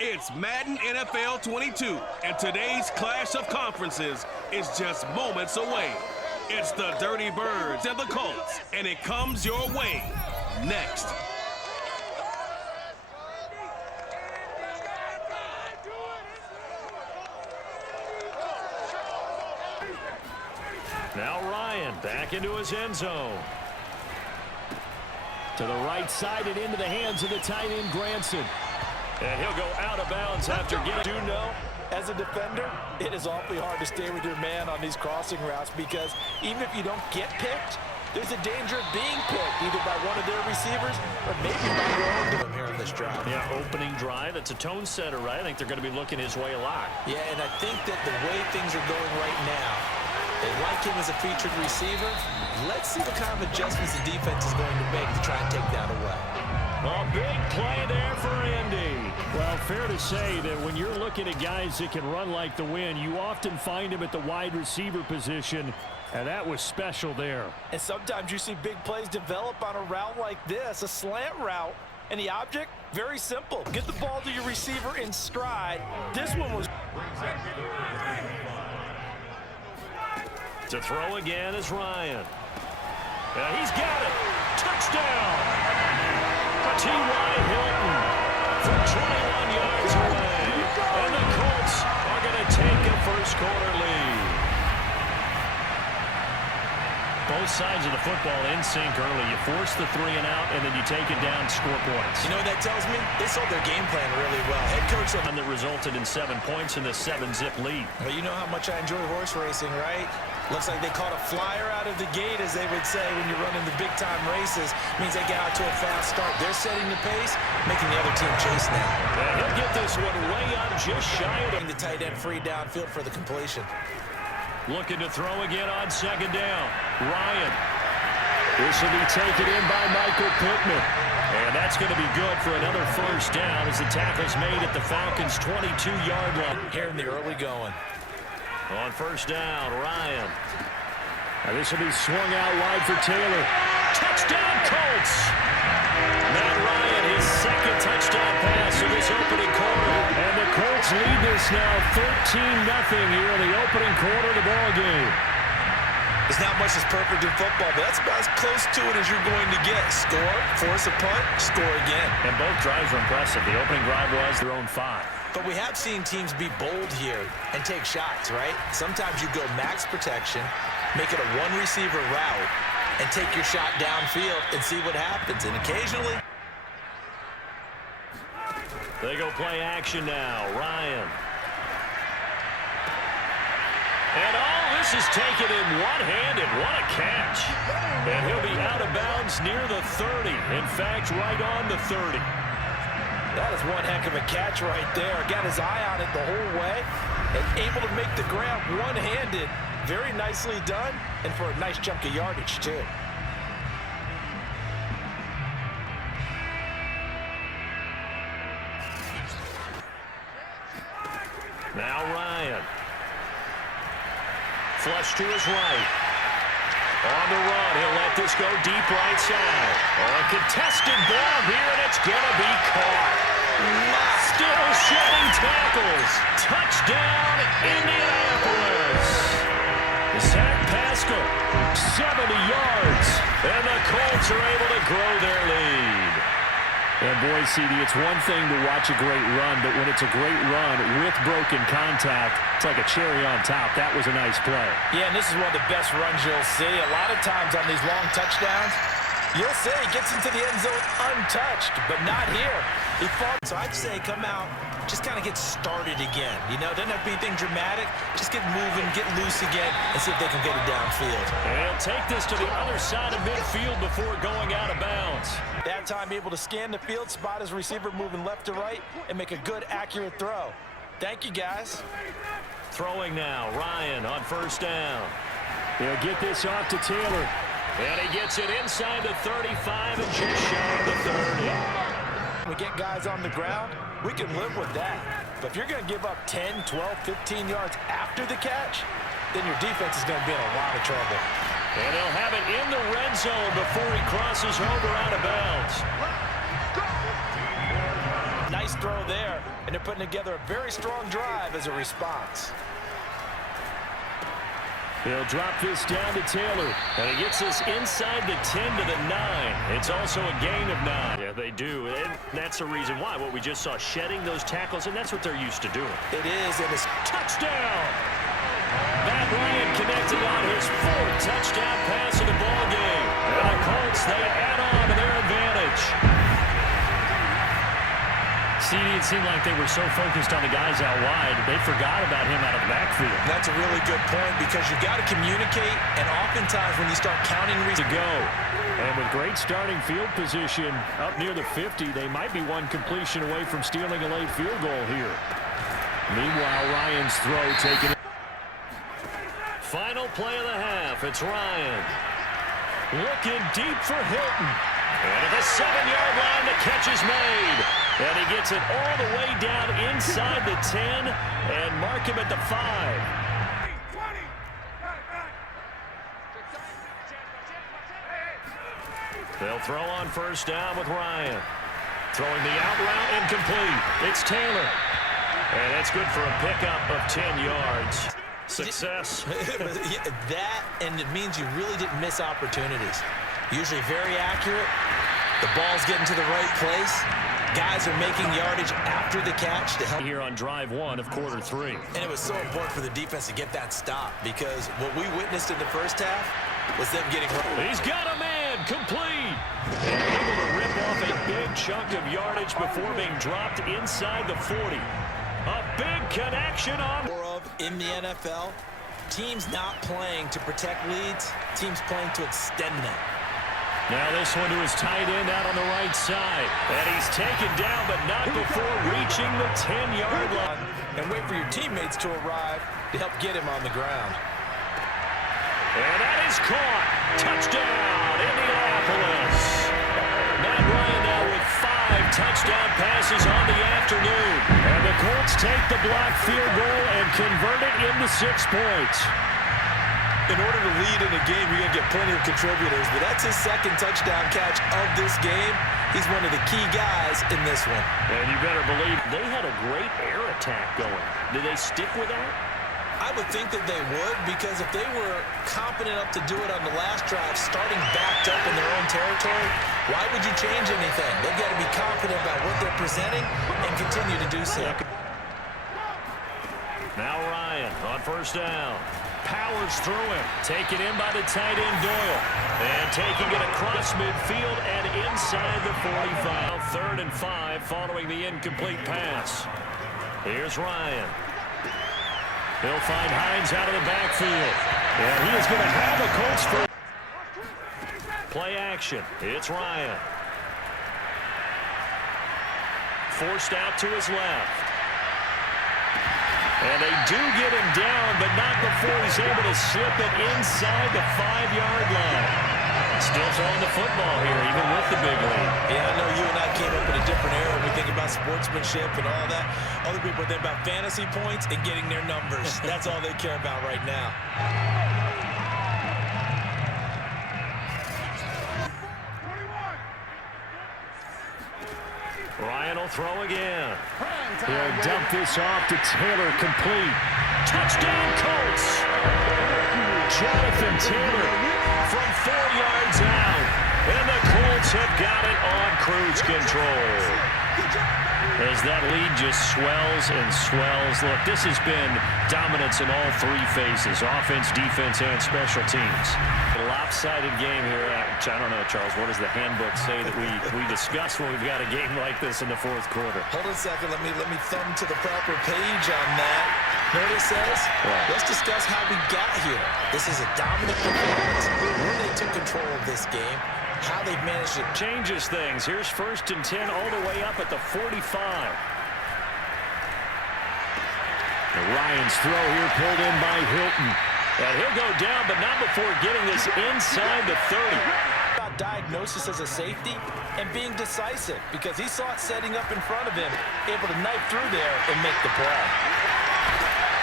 It's Madden NFL 22, and today's clash of conferences is just moments away. It's the Dirty Birds and the Colts, and it comes your way next. Now Ryan back into his end zone. To the right side and into the hands of the tight end, Granson. And he'll go out of bounds after getting... Do know, as a defender, it is awfully hard to stay with your man on these crossing routes because even if you don't get picked, there's a danger of being picked either by one of their receivers or maybe by your own here in this drive. Yeah, opening drive. It's a tone setter, right? I think they're going to be looking his way a lot. Yeah, and I think that the way things are going right now, they like him as a featured receiver. Let's see what kind of adjustments the defense is going to make to try and take that away. A big play there for Indy. Well, fair to say that when you're looking at guys that can run like the wind, you often find them at the wide receiver position, and that was special there. And sometimes you see big plays develop on a route like this, a slant route, and the object, very simple. Get the ball to your receiver in stride. This one was... To throw again is Ryan. He's got it. Touchdown. T.Y. Hilton from 21 yards away. And the Colts are going to take a first-quarter lead. Both sides of the football in sync early. You force the 3 and out, and then you take it down, score points. You know what that tells me? They sold their game plan really well. Head coach said that resulted in 7 points in the 7-zip lead. Well, you know how much I enjoy horse racing, right? Looks like they caught a flyer out of the gate, as they would say, when you're running the big-time races. Means they get out to a fast start. They're setting the pace, making the other team chase now. And he'll get this one way up just shy of the tight end free downfield for the completion. Looking to throw again on second down. Ryan. This will be taken in by Michael Pittman. And that's going to be good for another first down as the tackle's made at the Falcons' 22-yard line. Here in the early going. On first down, Ryan. And this will be swung out wide for Taylor. Touchdown, Colts! Matt Ryan, his second touchdown pass in this opening quarter. And the Colts lead this now 13-0 here in the opening quarter of the ballgame. There's not much that's perfect in football, but that's about as close to it as you're going to get. Score, force a punt, score again. And both drives were impressive. The opening drive was their own 5. But we have seen teams be bold here and take shots, right? Sometimes you go max protection, make it a one-receiver route, and take your shot downfield and see what happens. And occasionally... They go play action now. Ryan. And all this is taken in one-handed. What a catch. And he'll be out of bounds near the 30. In fact, right on the 30. That is one heck of a catch right there. Got his eye on it the whole way and able to make the grab one-handed. Very nicely done, and for a nice chunk of yardage, too. Now Ryan. Flush to his right. On the run, he'll let this go deep right side. A contested ball here, and it's going to be caught. Still shedding tackles. Touchdown, Indianapolis. Zach Pascal, 70 yards. And the Colts are able to grow their lead. And boy, CD, it's one thing to watch a great run, but when it's a great run with broken contact, it's like a cherry on top. That was a nice play. Yeah, and this is one of the best runs you'll see. A lot of times on these long touchdowns, you'll say he gets into the end zone untouched, but not here. He fought. So I'd say come out, just kind of get started again. You know, doesn't have to be anything dramatic. Just get moving, get loose again, and see if they can get it downfield. And he'll take this to the other side of midfield before going out of bounds. That time able to scan the field, spot his receiver moving left to right, and make a good, accurate throw. Thank you, guys. Throwing now, Ryan on first down. He'll get this off to Taylor. And he gets it inside the 35 and just shy of the 30. We get guys on the ground, we can live with that. But if you're going to give up 10, 12, 15 yards after the catch, then your defense is going to be in a lot of trouble. And he'll have it in the red zone before he crosses over out of bounds. Nice throw there, and they're putting together a very strong drive as a response. He'll drop this down to Taylor, and he gets this inside the 10 to the 9. It's also a gain of 9. Yeah, they do, and that's the reason why. What we just saw, shedding those tackles, and that's what they're used to doing. It is, and it's touchdown. Matt Ryan connecting on his 4th touchdown pass of the ball game. And the Colts, they add on to their advantage. CD, it seemed like they were so focused on the guys out wide, they forgot about him out of the backfield. That's a really good point because you got to communicate, and oftentimes when you start counting to go. And with great starting field position up near the 50, they might be one completion away from stealing a late field goal here. Meanwhile, Ryan's throw taken. Final play of the half. It's Ryan. Looking deep for Hilton. And at the 7-yard line, the catch is made. And he gets it all the way down inside the 10 and mark him at the 5. They'll throw on first down with Ryan. Throwing the out route incomplete. It's Taylor. And that's good for a pickup of 10 yards. Success. That, and it means you really didn't miss opportunities. Usually very accurate. The ball's getting to the right place. Guys are making yardage after the catch to help. Here on drive 1 of quarter 3. And it was so important for the defense to get that stop because what we witnessed in the first half was them getting. He's got a man complete. And able to rip off a big chunk of yardage before being dropped inside the 40. A big connection on. In the NFL, teams not playing to protect leads, teams playing to extend them. Now this one to his tight end out on the right side. And he's taken down, but not before reaching the 10-yard line. And wait for your teammates to arrive to help get him on the ground. And that is caught. Touchdown, Indianapolis. Matt Ryan now with 5 touchdown passes on the afternoon. And the Colts take the blocked field goal and convert it into 6 points. In order to lead in a game, you're going to get plenty of contributors, but that's his 2nd touchdown catch of this game. He's one of the key guys in this one. And you better believe they had a great air attack going. Did they stick with that? I would think that they would, because if they were competent enough to do it on the last drive, starting backed up in their own territory, why would you change anything? They've got to be confident about what they're presenting and continue to do so. Now Ryan on first down. Powers through him. Taken in by the tight end Doyle. And taking it across midfield and inside the 45. 3rd and 5 following the incomplete pass. Here's Ryan. He'll find Hines out of the backfield. And he is going to have a Colts for play action. It's Ryan. Forced out to his left. And they do get him down, but not before he's able to slip it inside the 5-yard line. Still throwing the football here, even with the big lead. Yeah, I know you and I came up in a different era. We think about sportsmanship and all that. Other people think about fantasy points and getting their numbers. That's all they care about right now. Ryan will throw again. He'll dump this off to Taylor, complete. Touchdown, Colts! Jonathan Taylor from 4 yards out. And the Colts have got it on cruise control. As that lead just swells and swells. Look, this has been dominance in all 3 phases. Offense, defense, and special teams. A lopsided game here. I don't know, Charles, what does the handbook say that we discuss when we've got a game like this in the 4th quarter? Hold on a second. Let me thumb to the proper page on that. Know what it says? What? Let's discuss how we got here. This is a dominant performance. Where they took control of this game. How they've managed to changes things. Here's 1st and 10 all the way up at the 45. And Ryan's throw here pulled in by Hilton. And he'll go down, but not before getting this inside the 30. About diagnosis as a safety and being decisive because he saw it setting up in front of him, able to knife through there and make the play.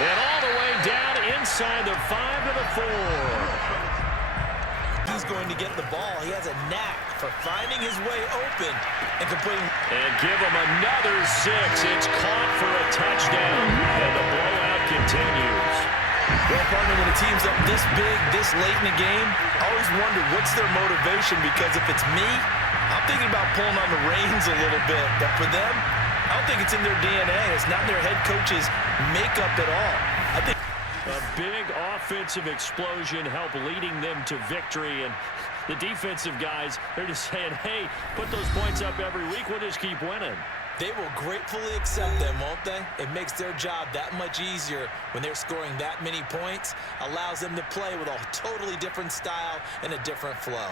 And all the way down inside the 5 to the 4. He's going to get the ball. He has a knack for finding his way open and completing. And give him another 6. It's caught for a touchdown. And the blowout continues. Well, partner, when a team's up this big, this late in the game, I always wonder what's their motivation, because if it's me, I'm thinking about pulling on the reins a little bit. But for them, I don't think it's in their DNA. It's not in their head coach's makeup at all. I think a big offensive explosion helped leading them to victory. And the defensive guys, they're just saying, hey, put those points up every week. We'll just keep winning. they will gratefully accept them, won't they? It makes their job that much easier when they're scoring that many points, allows them to play with a totally different style and a different flow.